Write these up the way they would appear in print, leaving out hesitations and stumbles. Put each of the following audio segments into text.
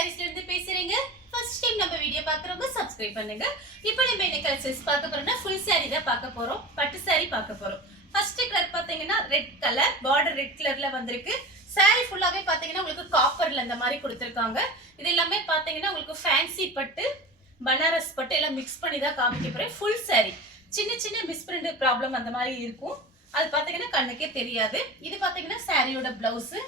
சாரீஸ்ல இருந்து பேசுறீங்க. First time நம்ம வீடியோ பார்க்கறவங்க சப்ஸ்கிரைப் பண்ணுங்க. இப்போ நம்ம என்ன கலெக்ஷன்ஸ் பார்க்க போறோம்னா ஃபுல் சாரி தான் பார்க்க போறோம். பட்டு சாரி பார்க்க போறோம். ஃபர்ஸ்ட் கலர் பாத்தீங்கன்னா ரெட் கலர், பார்டர் ரெட் கலர்ல வந்திருக்கு. சாரி ஃபுல்லாவே பாத்தீங்கன்னா உங்களுக்கு காப்பர்ல இந்த மாதிரி கொடுத்திருக்காங்க. இது எல்லாமே பாத்தீங்கன்னா உங்களுக்கு ஃபேன்சி பட்டு, பனாரஸ் பட்டு எல்லாம் மிக்ஸ் பண்ணி தான் காமிக்க போறேன். ஃபுல் சாரி சின்ன சின்ன மிஸ்பிரிண்ட் ப்ராப்ளம் அந்த மாதிரி இருக்கும். அது பாத்தீங்கன்னா கண்ணுக்கே தெரியாது. இது பாத்தீங்கன்னா சாரியோட பிளவுஸ்,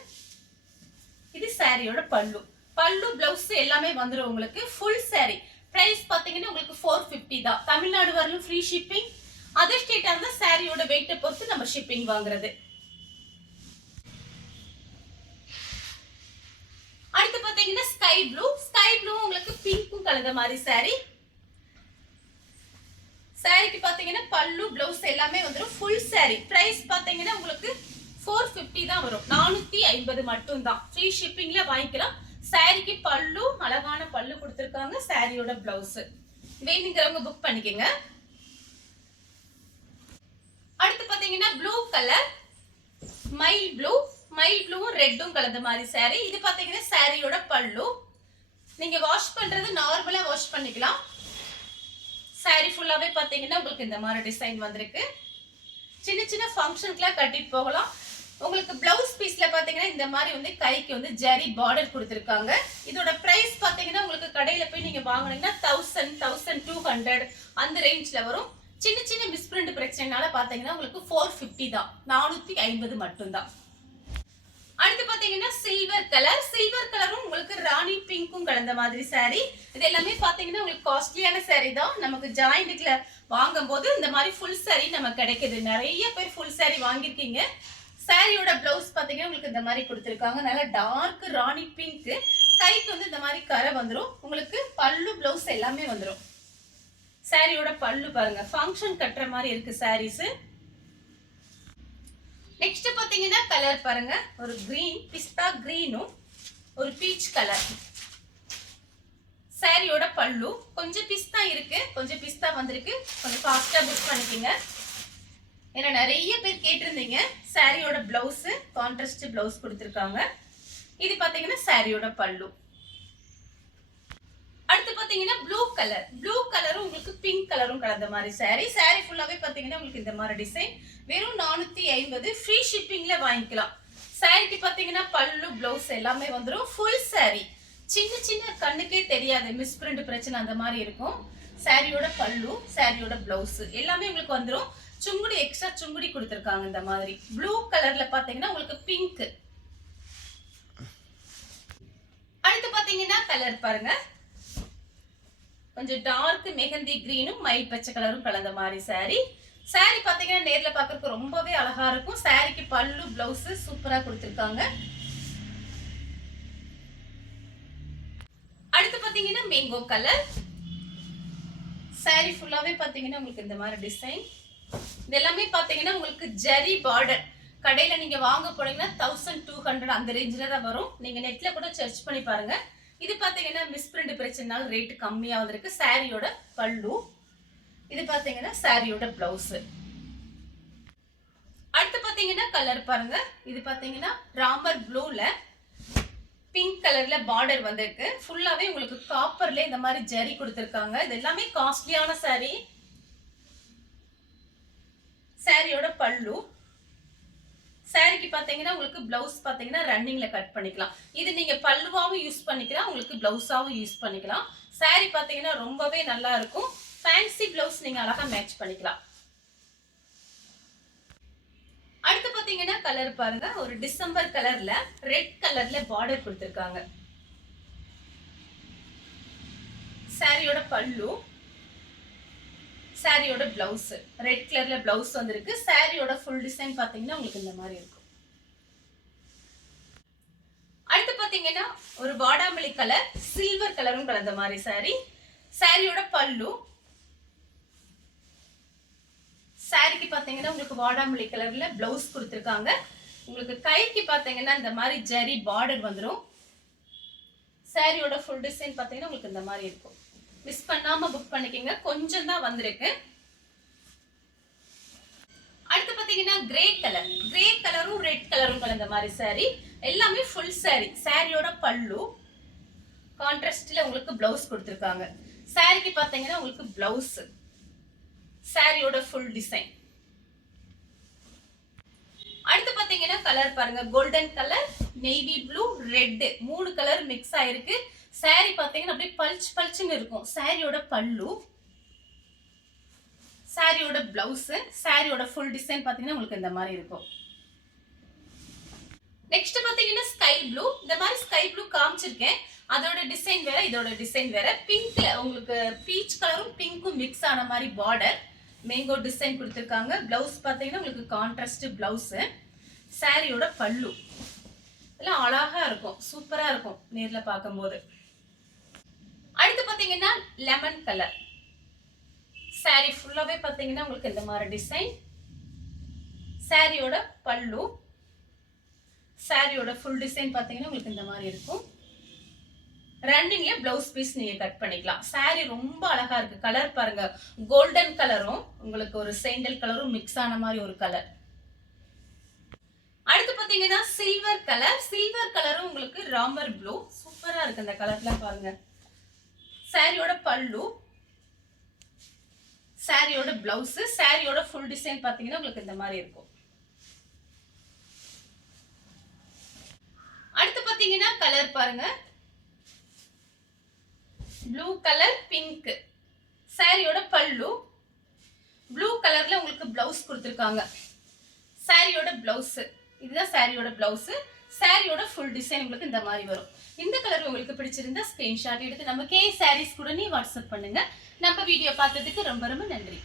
இது சாரியோட பல்லு. பல்லு பிளவுஸ் எல்லாமே வந்துரும் உங்களுக்கு. ஃபுல் சாரி பிரைஸ் பாத்தீங்கன்னா உங்களுக்கு 450 தான். தமிழ்நாடு வரலும் ஃப்ரீ ஷிப்பிங். அதர் ஸ்டேட்டா இருந்தா சாரியோட வெயிட்டை பொறுத்து நம்ம ஷிப்பிங் வாங்குறது. அடுத்து பாத்தீங்கன்னா ஸ்கை ப்ளூ. ஸ்கை ப்ளூ உங்களுக்கு பிங்க்கும் கலந்த மாதிரி சாரி. சாரிக்கு பாத்தீங்கன்னா பல்லு பிளவுஸ் எல்லாமே வந்துரும். ஃபுல் சாரி பிரைஸ் பாத்தீங்கன்னா உங்களுக்கு 450 தான் வரும். 450 மட்டும் தான். ஃப்ரீ ஷிப்பிங்ல வாங்கிக்கலாம். சாரிக்கு பல்லு, அழகான பல்லு கொடுத்திருக்காங்க. சாரியோட பிளவுஸ் வேணுங்கிறவங்க புக் பண்ணிக்கங்க. அடுத்து பாத்தீங்கன்னா blue colour, mild blue. Mild ப்ளூவும் ரெட்டும் கலந்த மாதிரி சாரி. இது பாத்தீங்கன்னா சாரியோட பல்லு. நீங்க வாஷ் பண்றது நார்மலா வாஷ் பண்ணிக்கலாம். சாரி ஃபுல்லாவே பாத்தீங்கன்னா உங்களுக்கு இந்த மாதிரி டிசைன் வந்திருக்கு. சின்ன சின்ன ஃபங்க்ஷனுக்குலாம் கட்டிட்டு போகலாம். உங்களுக்கு பிளவுஸ் பீஸ்ல பாத்தீங்கன்னா இந்த மாதிரி வந்து கைக்கு வந்து ஜரி பார்டர் கொடுத்திருக்காங்க. இதோட பிரைஸ் பாத்தீங்கன்னா உங்களுக்கு கடையில போய் நீங்க வாங்குனீங்கன்னா 1000, 1200 அந்த ரேஞ்ச்ல வரும். சின்ன சின்ன மிஸ்பிரிண்ட் பிரச்சனைனால பாத்தீங்கன்னா உங்களுக்கு 450 தான். 450 மட்டும் தான். அடுத்து பாத்தீங்கன்னா சில்வர் கலர். சில்வர் கலரும் உங்களுக்கு ராணி பிங்க்கும் கலந்த மாதிரி சாரி. இது எல்லாமே பாத்தீங்கன்னா உங்களுக்கு காஸ்ட்லியான சாரி தான். நமக்கு ஜாயிண்ட்ல வாங்கும் போது இந்த மாதிரி ஃபுல் சாரி நமக்கு கிடைக்குது. நிறைய பேர் ஃபுல் சாரி வாங்கியிருக்கீங்க. சாரியோட பிளவுஸ் பாத்தீங்கன்னா உங்களுக்கு இந்த மாதிரி கொடுத்திருக்காங்க. நல்லா டார்க் ராணி பிங்க். கைக்கு வந்து இந்த மாதிரி கரை வந்துரும். உங்களுக்கு பல்லு பிளவுஸ் எல்லாமே வந்துரும். சாரியோட பல்லு பாருங்க, ஃபங்க்ஷன் கட்டுற மாதிரி இருக்கு சாரீஸ். நெக்ஸ்ட் பாத்தீங்கன்னா கலர் பாருங்க, ஒரு கிரீன், பிஸ்தா கிரீனும் ஒரு பீச் கலர். சாரியோட பல்லு கொஞ்சம் பிஸ்தா இருக்கு, கொஞ்சம் பிஸ்தா வந்திருக்கு. கொஞ்சம் ஃபாஸ்டா புக் பண்ணிக்கங்க. ஏன்னா நிறைய பேர் கேட்டிருந்தீங்க. சாரியோட பிளவுஸ் கான்ட்ராஸ்ட் பிளவுஸ் கொடுத்திருக்காங்க. இது பாத்தீங்கன்னா சாரியோட பல்லு. அடுத்து பாத்தீங்கன்னா ப்ளூ கலர். ப்ளூ கலரும் உங்களுக்கு பிங்க் கலரும் கலந்த மாதிரி சாரி. சாரி ஃபுல்லாவே பாத்தீங்கன்னா உங்களுக்கு இந்த மாதிரி டிசைன். வெறும் 450. ஃப்ரீ ஷிப்பிங்ல வாங்கிக்கலாம். சாரிக்கு பாத்தீங்கன்னா பல்லு பிளவுஸ் எல்லாமே வந்துரும். ஃபுல் சாரி சின்ன சின்ன கண்ணுக்கே தெரியாது மிஸ்பிரிண்ட் பிரச்சனை அந்த மாதிரி இருக்கும். சாரியோட பல்லு, சாரியோட பிளவுஸ் எல்லாமே உங்களுக்கு வந்துரும். சுங்குடி எக்ஸ்ட்ரா சுங்குடி கொடுத்திருக்காங்க இந்த மாதிரி. ப்ளூ கலர்ல பாத்தீங்கன்னா உங்களுக்கு பிங்க். அடுத்து பாத்தீங்கன்னா கலர் பாருங்க, கொஞ்சம் டார்க் மெஹந்தி கிரீனும் மயில் பச்சை கலரும் கலந்த மாதிரி சாரி. சாரி பாத்தீங்கன்னா நேர்ல பாக்குறதுக்கு ரொம்பவே அழகா இருக்கும். சாரிக்கு பல்லு பிளவுஸ் சூப்பரா கொடுத்திருக்காங்க. அடுத்து பாத்தீங்கன்னா மேங்கோ கலர். சாரி ஃபுல்லாவே பாத்தீங்கன்னா உங்களுக்கு இந்த மாதிரி டிசைன். இது எல்லாமே பாத்தீங்கன்னா உங்களுக்கு ஜரி பார்டர். கடையில நீங்க வாங்க போனீங்கன்னா 1200 அந்த ரேஞ்சில தான் வரும். நீங்க நெட்ல கூட சர்ச் பண்ணி பாருங்க. இது பாத்தீங்கன்னா மிஸ்பிரிண்ட் பிரச்சனைனால ரேட் கம்மியா வந்திருக்கு. சாரியோட பல்லு. இது பாத்தீங்கன்னா சாரியோட பிளவுஸ். அடுத்து பாத்தீங்கன்னா கலர் பாருங்க, இது பாத்தீங்கன்னா ராமர் ப்ளூல பிங்க் கலர்ல பார்டர் வந்திருக்கு. ஃபுல்லாவே உங்களுக்கு காப்பர்ல இந்த மாதிரி ஜரி கொடுத்திருக்காங்க. இது எல்லாமே காஸ்ட்லியான சாரி. சாரியோட பல்லு. சாரிக்கு பாத்தீங்கன்னா உங்களுக்கு பிளவுஸ் பாத்தீங்கன்னா ரன்னிங்ல கட் பண்ணிக்கலாம். இது நீங்க பல்லுவாவும் யூஸ் பண்ணிக்கலாம், உங்களுக்கு பிளவுஸாவும் யூஸ் பண்ணிக்கலாம். சாரி பாத்தீங்கன்னா ரொம்பவே நல்லா இருக்கும். ஃபேன்சி பிளவுஸ் நீங்க அழகா மேட்ச் பண்ணிக்கலாம். அடுத்து பாத்தீங்கன்னா கலர் பாருங்க, ஒரு டிசம்பர் கலர்ல ரெட் கலர்ல பார்டர் கொடுத்திருக்காங்க. சாரியோட பல்லு, சாரியோட பிளவுஸ் ரெட் கலர்ல பிளவுஸ் வந்திருக்கு. சாரியோட ஃபுல் டிசைன் பாத்தீங்கன்னா உங்களுக்கு இந்த மாதிரி இருக்கும். அடுத்து பாத்தீங்கன்னா ஒரு வாடாமல்லி கலர், சில்வர் கலரும் கலந்த மாதிரி சாரி. சாரியோட பல்லு. சாரிக்கு பாத்தீங்கன்னா உங்களுக்கு வாடாமல்லி கலர்ல பிளவுஸ் கொடுத்திருக்காங்க. உங்களுக்கு கைக்கு பாத்தீங்கன்னா இந்த மாதிரி ஜரி பார்டர் வந்துரும். சாரியோட ஃபுல் டிசைன் பாத்தீங்கன்னா உங்களுக்கு இந்த மாதிரி இருக்கும். மிஸ் பண்ணாம புக் பண்ணிக்கங்க. கொஞ்சம் தான் வந்திருக்கு. அடுத்து பாத்தீங்கன்னா கிரே கலர். கிரே கலரும் ரெட் கலரும் கலந்த மாதிரி சாரி. எல்லாமே ஃபுல் சாரி. சாரியோட பல்லு கான்ட்ராஸ்ட்ல உங்களுக்கு பிளவுஸ் கொடுத்திருக்காங்க. சாரிக்கு பாத்தீங்கன்னா உங்களுக்கு பிளவுஸ், சாரியோட ஃபுல் டிசைன். அடுத்து பாத்தீங்கன்னா கலர் பாருங்க, golden colour, navy blue, red, 3 colour mix ஆயிருக்கு. சாரி பாத்தீங்கன்னா அப்படியே பல்ச் பல்ச்சுன்னு இருக்கும். சாரியோட பல்லு, சாரியோட பிளவுஸ், சாரியோட ஃபுல் டிசைன் பாத்தீங்கன்னா உங்களுக்கு இந்த மாதிரி இருக்கும். நெக்ஸ்ட் பாத்தீங்கன்னா ஸ்கை ப்ளூ. இந்த மாதிரி ஸ்கை ப்ளூ காமிச்சிருக்கேன். அதோட டிசைன் வேற, இதோட டிசைன் வேற. பிங்க்ல உங்களுக்கு பீச் கலரும் பிங்க்கும் மிக்ஸ் ஆன மாதிரி பார்டர், மேங்கோ டிசைன் கொடுத்திருக்காங்க. பிளவுஸ் பாத்தீங்கன்னா உங்களுக்கு கான்ட்ராஸ்ட் பிளவுஸ், சாரியோட பல்லு. எல்லாம் அழகா இருக்கும், சூப்பரா இருக்கும் நேர்ல பார்க்கும்போது. அடுத்து பாத்தீங்கன்னா லெமன் கலர். சாரி ஃபுல்லாவே பாத்தீங்கன்னா உங்களுக்கு இந்த மாதிரி டிசைன், சாரியோட பல்லு, சாரியோட ஃபுல் டிசைன் பாத்தீங்கன்னா உங்களுக்கு இந்த மாதிரி இருக்கும். ரன்னிங்ல பிளவுஸ் பீஸ் நீங்க கட் பண்ணிக்கலாம். சாரி ரொம்ப அழகா இருக்கு. கலர் பாருங்க, கோல்டன் கலரும் உங்களுக்கு ஒரு சேண்டல் கலரும் மிக்ஸ் ஆன மாதிரி ஒரு கலர். அடுத்து பாத்தீங்கன்னா சில்வர் கலர். சில்வர் கலரும் உங்களுக்கு ராமர் ப்ளூ, சூப்பரா இருக்கு இந்த கலர்ல பாருங்க. சாரியோட பல்லு, சாரியோட பிளவுஸ், சாரியோட ஃபுல் டிசைன் பாத்தீங்கன்னா உங்களுக்கு இந்த மாதிரி இருக்கும். அடுத்து பாத்தீங்கன்னா கலர் பாருங்க, ப்ளூ கலர், பிங்க். சாரியோட பல்லு, ப்ளூ கலர்ல உங்களுக்கு பிளவுஸ் கொடுத்திருக்காங்க. சாரியோட பிளவுஸ், இதுதான் சாரியோட பிளவுஸ். சாரியோட ஃபுல் டிசைன் உங்களுக்கு இந்த மாதிரி வரும். இந்த கலர் உங்களுக்கு பிடிச்சிருந்தா ஸ்கிரீன்ஷாட் எடுத்து நம்ம கே சாரீஸ் கூட நீ வாட்ஸ்அப் பண்ணுங்க. நம்ம வீடியோ பார்த்ததுக்கு ரொம்ப ரொம்ப நன்றி.